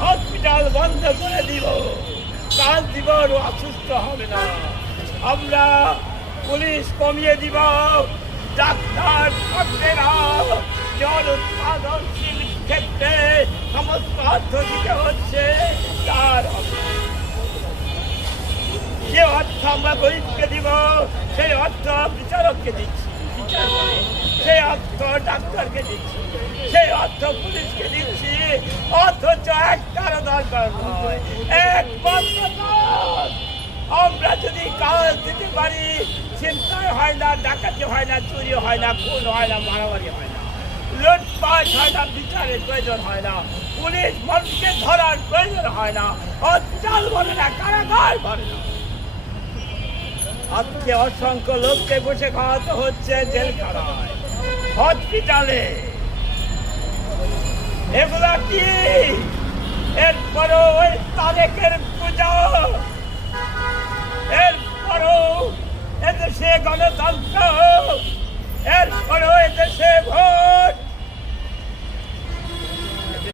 Hospital বন্ধ করে দিব। কাল জীবন অসুস্থ হবে না আমরা পুলিশ কমিয়ে দিব। ডাক্তার জল উৎপাদনশীল ক্ষেত্রে সমস্ত অর্থ দিতে হচ্ছে। আমরা গরিবকে দিব, সেই অর্থ বিচারককে দিচ্ছি সেই অর্থ ডাক্তারকে দিচ্ছি, সেই অর্থ পুলিশকে দিচ্ছি, অথচ একটার দরকার নয় এক বছর আমরা যদি কাজ দিতে পারি চিন্তায় হয় না, ডাকাতি হয় না, চুরি হয় না, খুন হয় না, মারামারি হয় না। লুটপাট হয় না, বিচারের প্রয়োজন হয় না। পুলিশ মানুষকে ধরার প্রয়োজন হয় না হসপিটাল বলে না, কারাগার বলে না। আজকে অসংখ্য লোককে বসে খাওয়াতে হচ্ছে জেলখানায়। হসপিটালে। এগুলা কি? এরপরও ওই তারেকের পূজা। এরপরও এদেশে গণতন্ত্র।